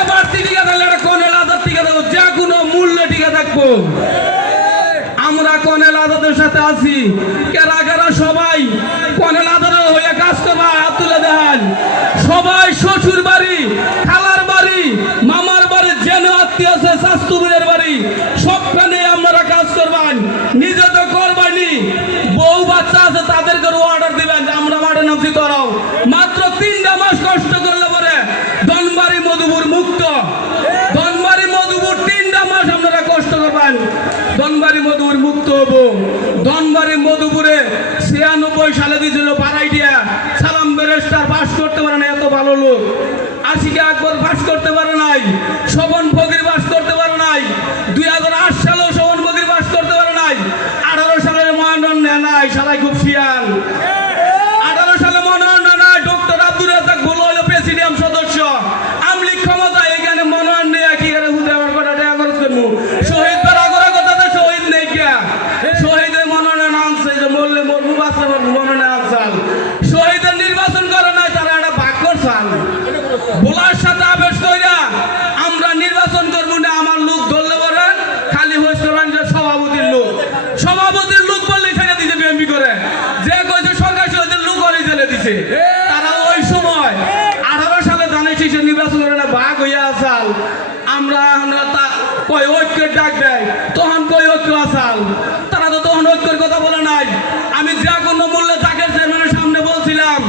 একটা টিকা থাকলে একটা টিকা থাকব যে কোনো মূল্যে টিকা থাকব। আমরা সাথে আছি? কেরা কেরা সবাই হয়ে তুলে সবাই শ্বশুর বাড়ি, খালার বাড়ি, মামার বাড়ি জেনে আত্মীয় আছে শাস্তুবীরের বাড়ি সবখানে আপনারা কাজ করবেন। নিজে তো করবানি বউ বাচ্চা আছে, তাদেরকে অর্ডার দিবেন আমরা মাঠে নামছি করাও মুক্ত ধনবাড়ি মধুপুরে ছিয়ানব্বই সালে দিয়েছিল পাড়াইটিয়া সালাম বেরেস্তার পাস করতে পারে না, এত ভালো লোক। আশিকে একবার বাস করতে পারে নাই শবন ফকির বাস করতে পারে নাই দুই হাজার আট সালেও শবন ফকির পাস করতে পারে নাই আঠারো সালের মনোনয়ন নেয় নাই সবাই খুব শিয়াল আঠারো সালে মনোনয়ন নেয় নাই ডক্টর আব্দুল রাজাক ভুল হলো প্রেসিডিয়াম সদস্য আমলিক ক্ষমতা এখানে মনোনয়ন নেই কি করে হুদে আমার কথা টাকা খরচ করব শহীদ বেড়া করা কথা তো শহীদ নেই কে শহীদের মনোনয়ন আনছে যে মরলে মরবু বাঁচলে মরবু মনোনয়ন আনসাল শহীদের নির্বাচন করে নাই তারা একটা ভাগ করছাল বোলার সাথে আবেশ কইরা আমরা নির্বাচন করব না আমার লোক ধরলে পরে খালি হয়েছে যে সভাপতির লোক সভাপতির লোক বললে ছেড়ে দিছে বিএমপি করে যে কইছে সরকার শহীদের লোক করে জেলে দিছে তারা ওই সময় আঠারো সালে জানাইছে সে নির্বাচন করে না ভাগ হইয়া আসাল। আমরা আমরা তা কয় ঐক্যের ডাক দেয়। তখন কয় ঐক্য আসাল। তারা তো তখন ঐক্যের কথা বলে নাই আমি যা কোনো মূল্যে জাকের চেয়ারম্যানের সামনে বলছিলাম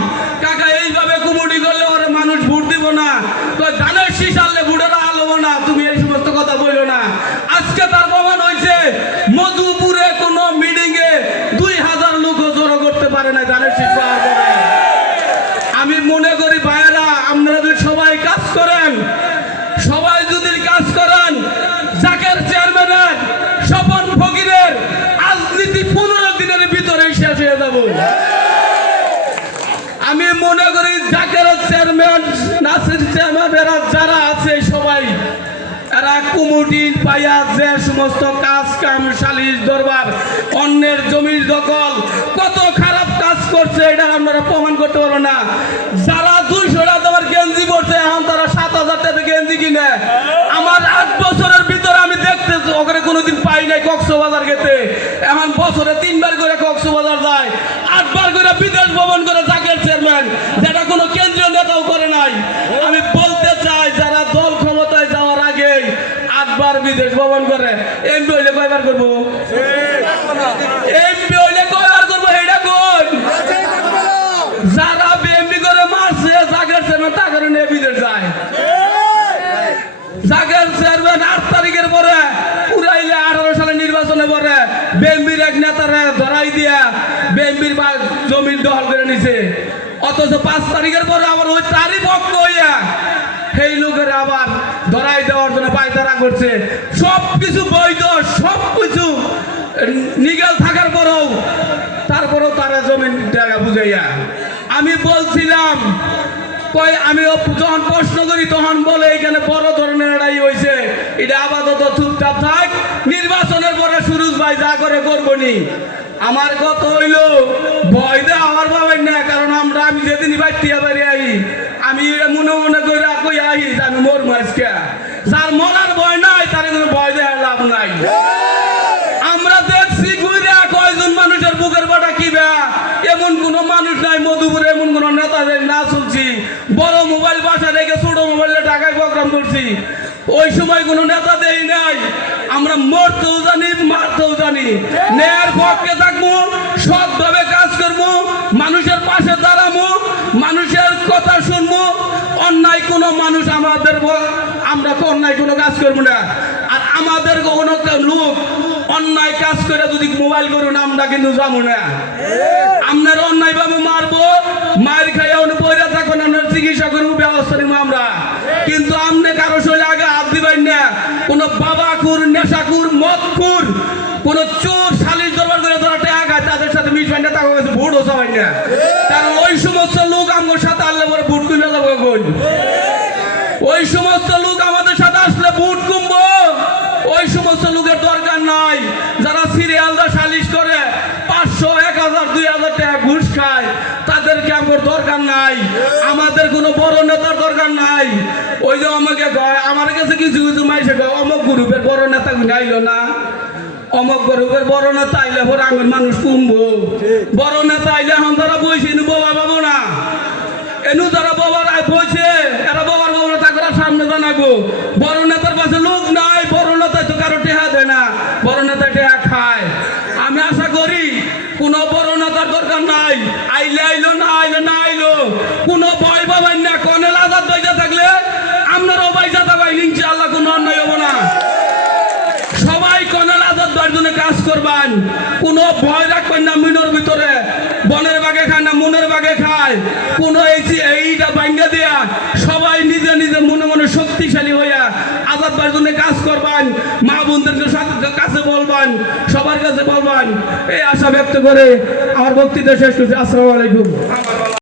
কাকা এইভাবে কুমুটি করলে ওরে মানুষ ভোট দিব না কই ধানের শীষ আনলে ভোটেরা আলো না তুমি এই সমস্ত কথা বলল না আজকে তার প্রমাণ হয়েছে মধুপুরে কোনো মিটিং এ দুই হাজার লোক জড়ো করতে পারে না ধানের শীষ পাওয়ার পরে আমি মনে করি ভাইয়েরা আপনারা যদি সবাই কাজ করেন সবাই যদি কাজ করেন জাকের চেয়ারম্যানের স্বপন ফকিরের রাজনীতি পনেরো দিনের ভিতরে শেষ হয়ে যাব আমি মনে করি জাকের চেয়ারম্যান নাসির চেয়ারম্যান যারা আছে সবাই, এরা কুমুটি পাইয়া যে সমস্ত কাজ কাম সালিশ দরবার, অন্যের জমির দখল, কত খারাপ কাজ করছে এটা আপনারা প্রমাণ করতে পারব না। যারা দুইশো টাকা তোমার গেঞ্জি পড়ছে এখন তারা সাত হাজার টাকা গেঞ্জি কিনে। আমার আট বছরের ভিতরে আমি দেখতে ওখানে কোনোদিন পাই নাই কক্সবাজার গেতে। এখন বছরে তিনবার করে কক্সবাজার যায়, আটবার করে বিদেশ ভ্রমণ করে জাকের চেয়ারম্যান যেটা কোনো কেন্দ্রীয় নেতাও করে নাই আমি বলতে চাই যারা দল ক্ষমতায় যাওয়ার আগে আটবার বিদেশ ভ্রমণ করে। এমপি হইলে কয়বার করব? এমপি হইলে কয়বার করব এটা কোন যারা বিএমপি করে মারছে জাকের চেয়ারম্যান তা করে নিয়ে বিদেশ যায়। জাকের চেয়ারম্যান আট তারিখের পরে উড়াইলে আঠারো সালে নির্বাচনে পরে বিএমপির এক নেতারে ধরাই দিয়া বিএমপির জমির দখল করে নিছে। অথচ পাঁচ তারিখের পরে আবার ওই তারই পক্ষ হইয়া সেই লোকের আবার ধরাই দেওয়ার জন্য পায়তারা করছে। সব কিছু বৈধ সব কিছু নিগেল থাকার পরেও, তারপরেও তারা জমিন জায়গা বুঝাইয়া। আমি বলছিলাম, কই আমি যখন প্রশ্ন করি, তখন বলে এখানে বড় ধরনের লড়াই হয়েছে এটা আপাতত চুপচাপ থাক, নির্বাচনের পরে সুরজ ভাই যা করে করবনি আমার কথা হইল, ভয় দে আমার পাবেন না, কারণ আমরা আমি যেদিনই বাইটিয়া বাড়ি আই আমি এটা মনে মনে করে কই আই যে আমি মোর মাসকে যার মরার ভয় নাই তার কোনো ভয় দেওয়ার লাভ নাই আমরা দেখছি ঘুরে কয়জন মানুষের বুকের বাটা কি বে এমন কোন মানুষ নাই, মধুপুরে এমন কোন নেতাদের না শুনছি। বড় মোবাইল বাসা রেখে ছোট মোবাইলে টাকায় প্রোগ্রাম করছি। ওই সময় কোনো নেতা দেই নাই। আমরা মরতেও জানি, মারতেও জানি। ন্যায়ের পক্ষে থাকব, সৎভাবে কাজ করব, মানুষের পাশে দাঁড়াবো, মানুষের কথা শুনব। অন্যায় কোনো মানুষ আমাদের আমরা তো অন্যায় কোনো কাজ করব না। আমাদের কোনো লোক অন্যায় কাজ করে যদি মোবাইল করুন আমরা কিন্তু যাব না। আপনার অন্যায় ভাবে মারবো মার খাইয়া পয়রা থাকবেন আপনার চিকিৎসা করব, ব্যবস্থা নিবো আমরা। কিন্তু আপনি কারও শরীরে আগে হাত দিবেন না। কোনো বাবা খুর নেশাকুর মদ খুর কোন চোর, সালিশ দরবার করে তারা টাকা খায়, তাদের সাথে মিশবেন না, তাকে ভোট হসাবেন না। কারণ ওই সমস্ত লোক আমার সাথে পরে ভোট তুলে যাব ওই সমস্ত লোক আমাদের সাথে আসলে বুট কুমবো ওই সমস্ত লোকের দরকার নাই। যারা সিরিয়ালদা সালিশ করে, পাঁচশো, এক হাজার, দুই হাজার টাকা ঘুষ খায়, তাদেরকে আমরা দরকার নাই। আমাদের কোনো বড় নেতার দরকার নাই। ওই যে আমাকে আমার কাছে কিছু কিছু মাইসে অমুক গ্রুপের বড় নেতা আইলো না? অমুক গ্রুপের বড় নেতা আইলে পরে আঙের মানুষ কুমবো বড় নেতা আইলে এখন তারা বইছে, এনু বাবা পাবো না। এনু তারা বাবার বইছে, এরা বাবার বাবার তাকরা সামনে জানাব বড় নেতার পাশে লোক নাই বড় নেতা তো কারও টেহা দেয় না বড় নেতা টেহা খায় আমি আশা করি কোনো বড় নেতার দরকার নাই। আইলে আইলো, না আইলে না আইলো। কোনো ভয় পাবেন না কনেল আজাদ বাইজা থাকলে আপনারাও বাইজা থাকবেন ইনশাআল্লাহ কোনো অন্যায় হব না। সবাই কনাল আজাদ বার জন্য কাজ করবেন। কোনো ভয় রাখবেন না মিনোর ভিতরে। বনের বাগে খায় না, মনের বাগে খায়। কোনো এই এইটা ভাঙ্গা দেয়া সবাই নিজে নিজে মনে মনে শক্তিশালী হইয়া আজাদ জন্য কাজ করবেন। মা বোনদেরকে সাথে- বলবেন সবার কাছে বলবেন। এই আশা ব্যক্ত করে আমার বক্তৃতা শেষ করছি। আসসালামু আলাইকুম।